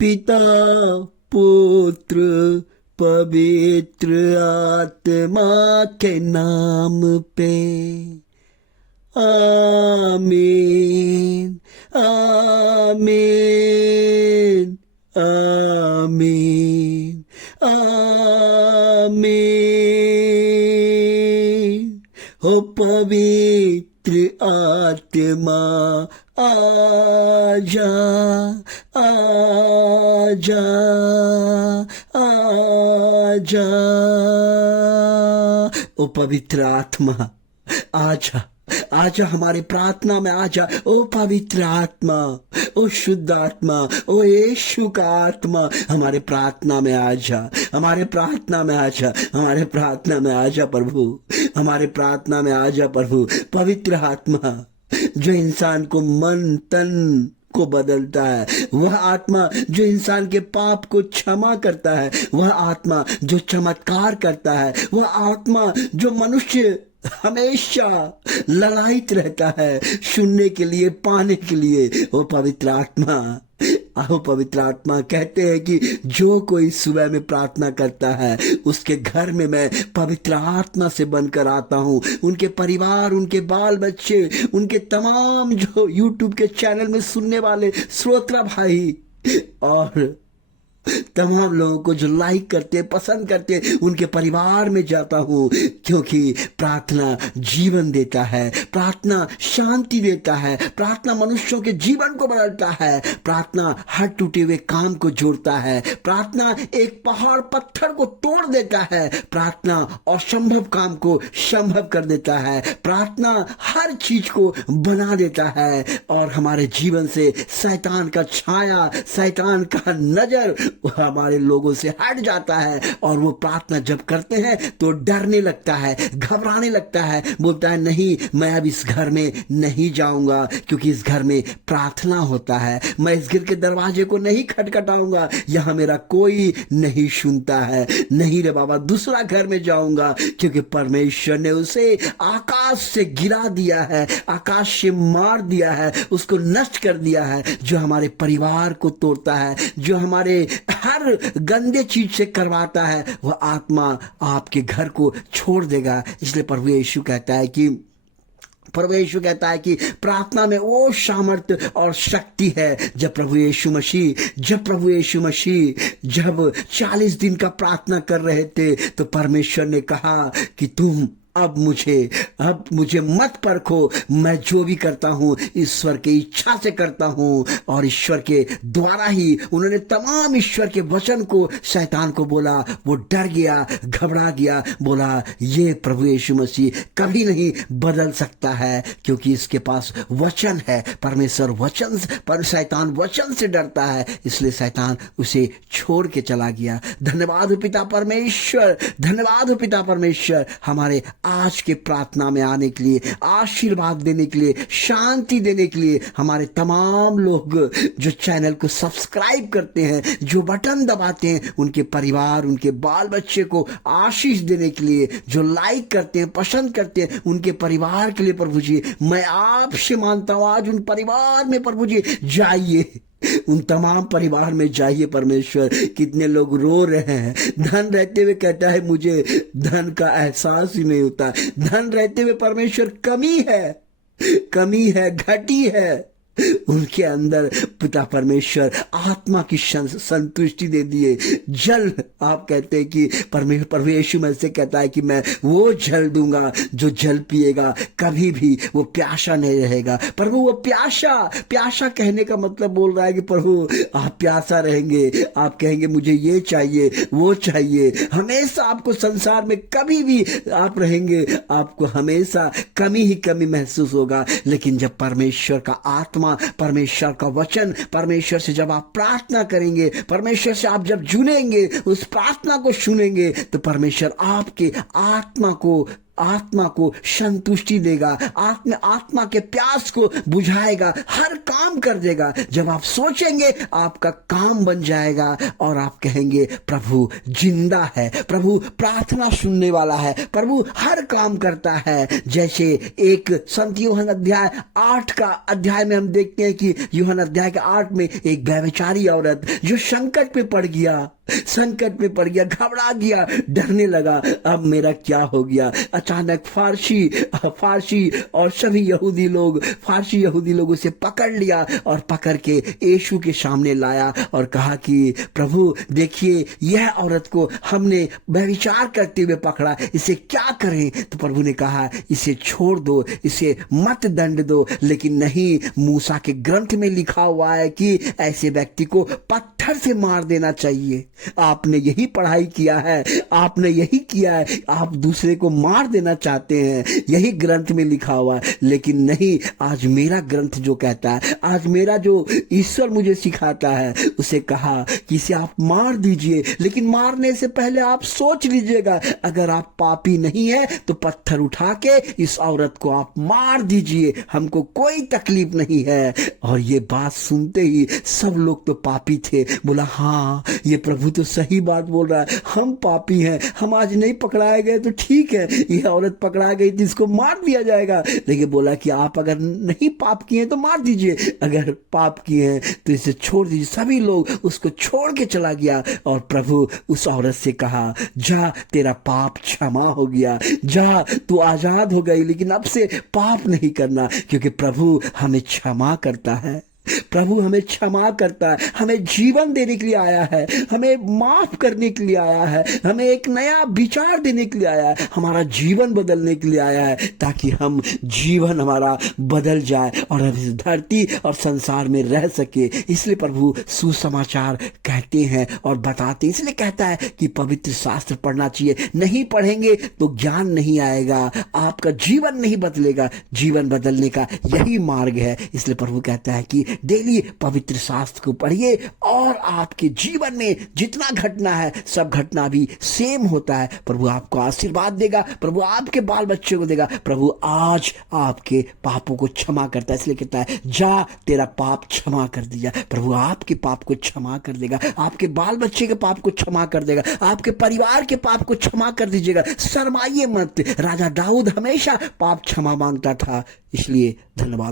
पिता पुत्र पवित्र आत्मा के नाम पे। आमीन आमीन आमीन आमीन। हो पवित्र आत्मा आजा आजा आजा। ओ पवित्र आत्मा आजा आजा, हमारे प्रार्थना में आजा। ओ पवित्र आत्मा, ओ शुद्ध आत्मा, ओ यीशु का आत्मा हमारे प्रार्थना में आजा, हमारे प्रार्थना में आजा, हमारे प्रार्थना में आजा प्रभु, हमारे प्रार्थना में आजा प्रभु। पवित्र आत्मा जो इंसान को मन तन को बदलता है, वह आत्मा जो इंसान के पाप को क्षमा करता है, वह आत्मा जो चमत्कार करता है, वह आत्मा जो मनुष्य हमेशा ललायित रहता है सुनने के लिए, पाने के लिए। वो पवित्र आत्मा, आओ पवित्र आत्मा। कहते हैं कि जो कोई सुबह में प्रार्थना करता है उसके घर में मैं पवित्र आत्मा से बनकर आता हूँ। उनके परिवार, उनके बाल बच्चे, उनके तमाम जो यूट्यूब के चैनल में सुनने वाले श्रोता भाई और तमाम लोगों को जो लाइक करते, पसंद करते, उनके परिवार में जाता हूँ, क्योंकि प्रार्थना जीवन देता है, प्रार्थना शांति देता है, प्रार्थना मनुष्यों के जीवन को बदलता है, प्रार्थना हर टूटे हुए काम को जोड़ता है, प्रार्थना एक पहाड़ पत्थर को तोड़ देता है, प्रार्थना असंभव काम को संभव कर देता है, प्रार्थना हर चीज को बना देता है और हमारे जीवन से शैतान का छाया, शैतान का नजर हमारे लोगों से हट जाता है। और वो प्रार्थना जब करते हैं तो डरने लगता है, घबराने लगता है, बोलता है नहीं, मैं अब इस घर में नहीं जाऊंगा क्योंकि इस घर में प्रार्थना होता है। मैं इस घर के दरवाजे को नहीं खटखटाऊंगा, यहां मेरा कोई नहीं सुनता है। नहीं रे बाबा, दूसरा घर में जाऊंगा क्योंकि परमेश्वर ने उसे आकाश से गिरा दिया है, आकाश से मार दिया है, उसको नष्ट कर दिया है, जो हमारे परिवार को तोड़ता है, जो हमारे हर गंदे चीज से करवाता है, वह आत्मा आपके घर को छोड़ देगा। इसलिए प्रभु यीशु कहता है कि प्रार्थना में वो सामर्थ्य और शक्ति है। जब प्रभु यीशु मसीह जब 40 दिन का प्रार्थना कर रहे थे तो परमेश्वर ने कहा कि तुम अब मुझे मत परखो, मैं जो भी करता हूं ईश्वर की इच्छा से करता हूं। और ईश्वर के द्वारा ही उन्होंने तमाम ईश्वर के वचन को शैतान को बोला, वो डर गया, घबरा गया, बोला ये प्रभु यीशु मसीह कभी नहीं बदल सकता है क्योंकि इसके पास वचन है। परमेश्वर वचन पर, शैतान वचन से डरता है, इसलिए शैतान उसे छोड़ के चला गया। धन्यवाद पिता परमेश्वर, धन्यवाद पिता परमेश्वर, हमारे आज के प्रार्थना में आने के लिए, आशीर्वाद देने के लिए, शांति देने के लिए, हमारे तमाम लोग जो चैनल को सब्सक्राइब करते हैं, जो बटन दबाते हैं, उनके परिवार, उनके बाल बच्चे को आशीष देने के लिए, जो लाइक करते हैं, पसंद करते हैं, उनके परिवार के लिए प्रभु जी मैं आपसे मांगता हूं, आज उन परिवार में प्रभु जी जाइए, उन तमाम परिवार में जाइए परमेश्वर। कितने लोग रो रहे हैं, धन रहते हुए कहता है मुझे धन का एहसास ही नहीं होता, धन रहते हुए परमेश्वर कमी है, घटी है। उनके अंदर पिता परमेश्वर आत्मा की संतुष्टि दे दिए। जल, आप कहते हैं कि प्रभु यीशु मसीह से कहता है कि मैं वो जल दूंगा जो जल पिएगा कभी भी वो प्यासा नहीं रहेगा। प्रभु वो प्यासा कहने का मतलब बोल रहा है कि प्रभु आप प्यासा रहेंगे, आप कहेंगे मुझे ये चाहिए, वो चाहिए, हमेशा आपको संसार में कभी भी आप रहेंगे, आपको हमेशा कमी ही कमी महसूस होगा। लेकिन जब परमेश्वर का आत्मा, परमेश्वर का वचन, परमेश्वर से जब आप प्रार्थना करेंगे, परमेश्वर से आप जब जुड़ेंगे, उस प्रार्थना को सुनेंगे, तो परमेश्वर आपके आत्मा को आत्मा को संतुष्टि देगा, आत्मा के प्यास को बुझाएगा, हर काम कर देगा। जब आप सोचेंगे आपका काम बन जाएगा और आप कहेंगे प्रभु जिंदा है, प्रभु प्रार्थना सुनने वाला है, प्रभु हर काम करता है। जैसे एक संत यूहन्ना अध्याय 8 का अध्याय में हम देखते हैं कि यूहन्ना अध्याय के 8 में एक व्यभिचारी औरत जो संकट में पड़ गया, घबरा गया, डरने लगा, अब मेरा क्या हो गया। अचानक फारसी और सभी फारसी यहूदी लोग उसे पकड़ लिया और पकड़ के यीशु के सामने लाया और कहा कि प्रभु देखिए यह औरत को हमने व्यभिचार करते हुए पकड़ा, इसे क्या करें। तो प्रभु ने कहा इसे छोड़ दो, इसे मत दंड दो, लेकिन नहीं, मूसा के ग्रंथ में लिखा हुआ है कि ऐसे व्यक्ति को पत्थर से मार देना चाहिए। आपने यही पढ़ाई किया है, आपने यही किया है, आप दूसरे को मार देना चाहते हैं, यही ग्रंथ में लिखा हुआ है। लेकिन नहीं, आज मेरा ग्रंथ जो कहता है, आज मेरा जो ईश्वर मुझे सिखाता है, उसे कहा कि इसे आप मार दीजिए, लेकिन मारने से पहले आप सोच लीजिएगा, अगर आप पापी नहीं है तो पत्थर उठा के इस औरत को आप मार दीजिए, हमको कोई तकलीफ नहीं है। और ये बात सुनते ही सब लोग तो पापी थे, बोला हाँ ये प्रभु तो सही बात बोल रहा है, हम पापी हैं, हम आज नहीं पकड़ाए गए तो ठीक है, ये औरत पकड़ा गई तो इसको मार दिया जाएगा। लेकिन बोला कि आप अगर नहीं पाप किए तो मार दीजिए, अगर पाप किए हैं तो इसे छोड़ दीजिए। सभी लोग उसको छोड़ के चला गया और प्रभु उस औरत से कहा जा तेरा पाप क्षमा हो गया, जा तू आजाद हो गई, लेकिन अब से पाप नहीं करना, क्योंकि प्रभु हमें क्षमा करता है। प्रभु हमें क्षमा करता है, हमें जीवन देने के लिए आया है, हमें माफ करने के लिए आया है, हमें एक नया विचार देने के लिए आया है, हमारा जीवन बदलने के लिए आया है, ताकि हम जीवन हमारा बदल जाए और हम इस धरती और संसार में रह सके। इसलिए प्रभु सुसमाचार कहते हैं और बताते, इसलिए कहता है कि पवित्र शास्त्र पढ़ना चाहिए। नहीं पढ़ेंगे तो ज्ञान नहीं आएगा, आपका जीवन नहीं बदलेगा। जीवन बदलने का यही मार्ग है। इसलिए प्रभु कहता है कि डेली पवित्र शास्त्र को पढ़िए और आपके जीवन में जितना घटना है सब घटना भी सेम होता है। प्रभु आपको आशीर्वाद देगा, प्रभु आपके बाल बच्चों को देगा, प्रभु आज आपके पापों को क्षमा करता है। इसलिए कहता है जा तेरा पाप क्षमा कर दिया। प्रभु आपके पाप को क्षमा कर देगा, आपके बाल बच्चे के पाप को क्षमा कर देगा, आपके परिवार के पाप को क्षमा कर दीजिएगा। शर्माइए मत। राजा दाऊद हमेशा पाप क्षमा मांगता था। इसलिए धन्यवाद।